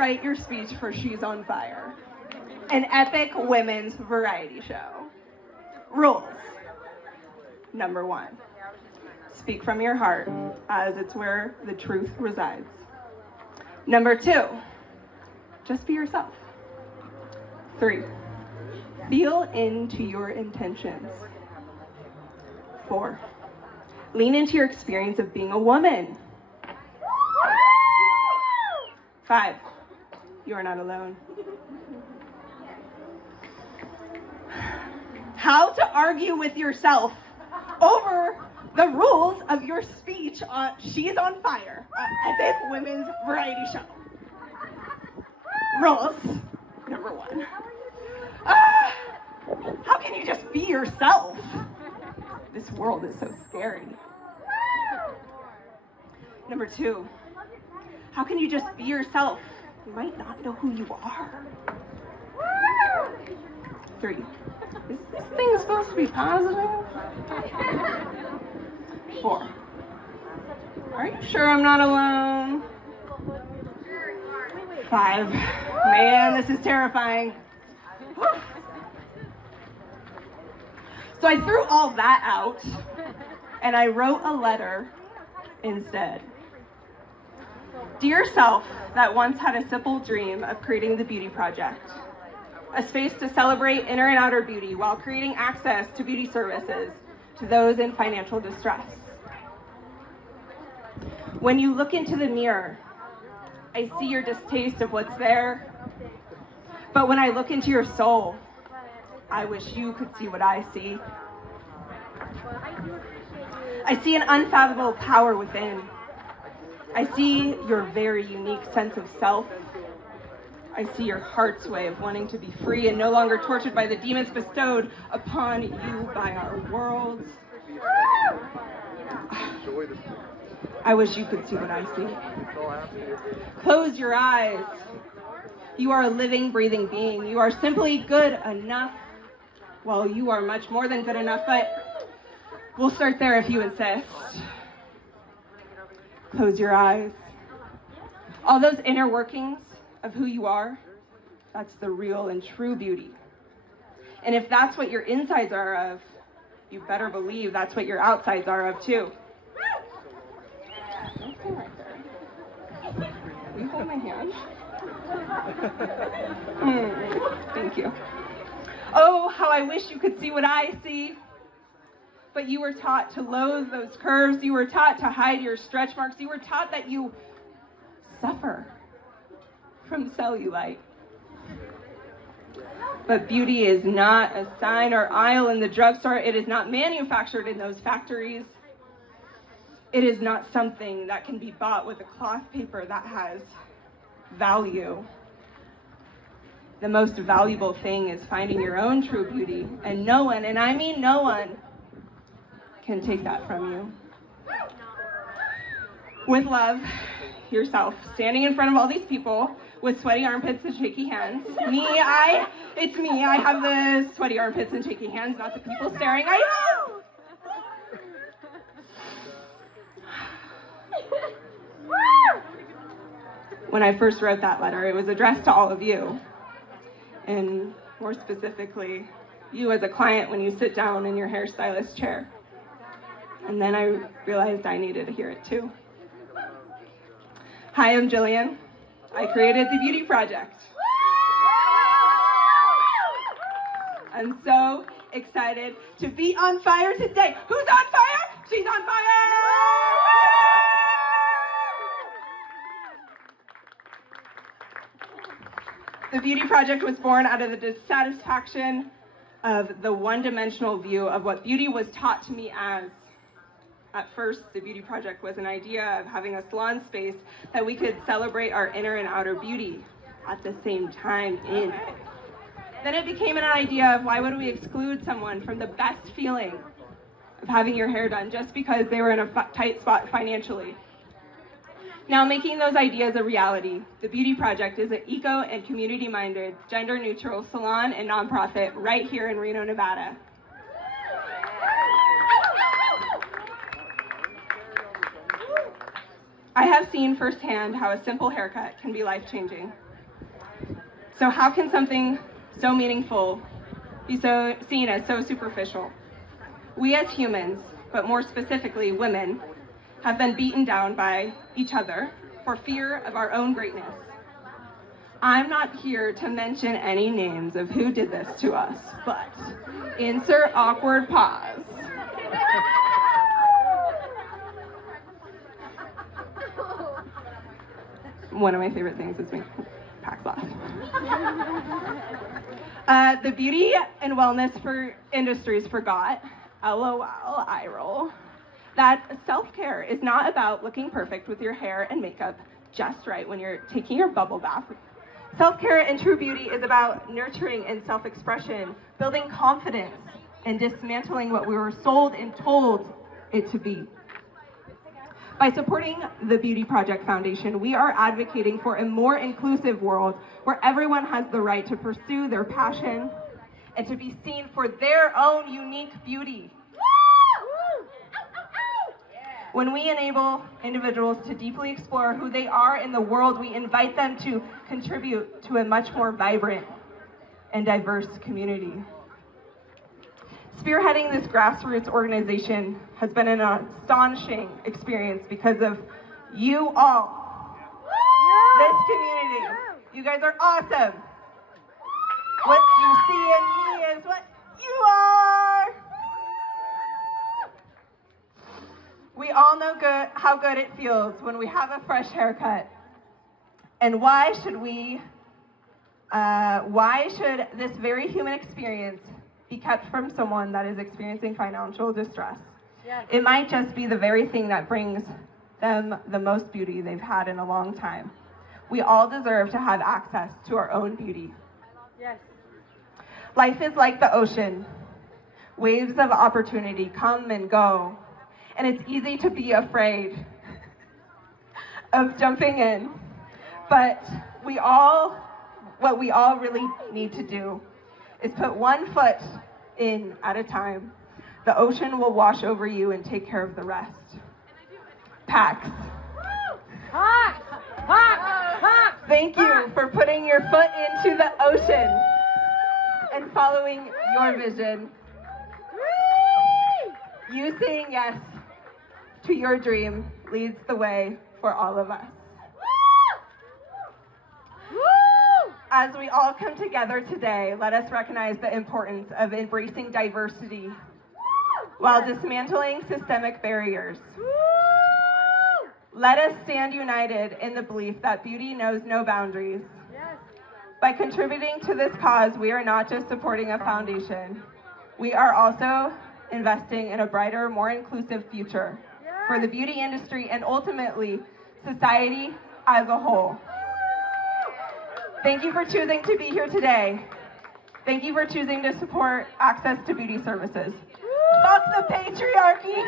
write your speech for She's on Fire, an epic women's variety show. Rules. Number 1, speak from your heart, as it's where the truth resides. Number 2, just be yourself. 3, feel into your intentions. 4, lean into your experience of being a woman. 5, you are not alone. How to argue with yourself over the rules of your speech on She's on Fire, an epic women's variety show. Rules. Number 1. How can you just be yourself? This world is so scary. Number 2. How can you just be yourself? You might not know who you are. 3. Is this thing supposed to be positive? 4. Are you sure I'm not alone? 5. Man, this is terrifying. So I threw all that out and I wrote a letter instead. Dear self that once had a simple dream of creating the Beauty Project, a space to celebrate inner and outer beauty while creating access to beauty services to those in financial distress. When you look into the mirror, I see your distaste of what's there, but when I look into your soul, I wish you could see what I see. I see an unfathomable power within. I see your very unique sense of self. I see your heart's way of wanting to be free and no longer tortured by the demons bestowed upon you by our world. I wish you could see what I see. Close your eyes. You are a living, breathing being. You are simply good enough. Well, you are much more than good enough, but we'll start there if you insist. Close your eyes. All those inner workings of who you are, that's the real and true beauty. And if that's what your insides are of, you better believe that's what your outsides are of too. Don't stay right there. Will you hold my hand? Thank you. Oh, how I wish you could see what I see. But you were taught to loathe those curves. You were taught to hide your stretch marks. You were taught that you suffer from cellulite. But beauty is not a sign or aisle in the drugstore. It is not manufactured in those factories. It is not something that can be bought with a cloth paper that has value. The most valuable thing is finding your own true beauty, and no one, and I mean no one, can take that from you. With love, yourself, standing in front of all these people with sweaty armpits and shaky hands. It's me. I have the sweaty armpits and shaky hands, not the people staring. I know! When I first wrote that letter, it was addressed to all of you. And more specifically, you as a client when you sit down in your hairstylist chair. And then I realized I needed to hear it too. Hi, I'm Jillian. I created the Beauty Project. I'm so excited to be on fire today. Who's on fire? She's on fire! The Beauty Project was born out of the dissatisfaction of the one-dimensional view of what beauty was taught to me as. At first, the Beauty Project was an idea of having a salon space that we could celebrate our inner and outer beauty at the same time in. Then it became an idea of why would we exclude someone from the best feeling of having your hair done just because they were in a tight spot financially. Now, making those ideas a reality, the Beauty Project is an eco and community-minded, gender-neutral salon and nonprofit right here in Reno, Nevada. I have seen firsthand how a simple haircut can be life-changing. So how can something so meaningful be so seen as so superficial? We as humans, but more specifically women, have been beaten down by each other for fear of our own greatness. I'm not here to mention any names of who did this to us, but insert awkward pause. One of my favorite things is when Pax laugh. The beauty and wellness for industries forgot, LOL, eye roll, that self-care is not about looking perfect with your hair and makeup just right when you're taking your bubble bath. Self-care and true beauty is about nurturing and self-expression, building confidence, and dismantling what we were sold and told it to be. By supporting the Beauty Project Foundation, we are advocating for a more inclusive world where everyone has the right to pursue their passion and to be seen for their own unique beauty. When we enable individuals to deeply explore who they are in the world, we invite them to contribute to a much more vibrant and diverse community. Spearheading this grassroots organization has been an astonishing experience because of you all, this community. You guys are awesome. What you see in me is what you are. We all know how good it feels when we have a fresh haircut. And why should this very human experience be kept from someone that is experiencing financial distress? Yes. It might just be the very thing that brings them the most beauty they've had in a long time. We all deserve to have access to our own beauty. Yes. Life is like the ocean. Waves of opportunity come and go. And it's easy to be afraid of jumping in. But what we all really need to do is put one foot in at a time. The ocean will wash over you and take care of the rest. Pax. Thank you for putting your foot into the ocean and following your vision. You saying yes to your dream leads the way for all of us. As we all come together today, let us recognize the importance of embracing diversity while dismantling systemic barriers. Let us stand united in the belief that beauty knows no boundaries. By contributing to this cause, we are not just supporting a foundation, we are also investing in a brighter, more inclusive future for the beauty industry and ultimately society as a whole. Thank you for choosing to be here today. Thank you for choosing to support access to beauty services. Fuck the patriarchy!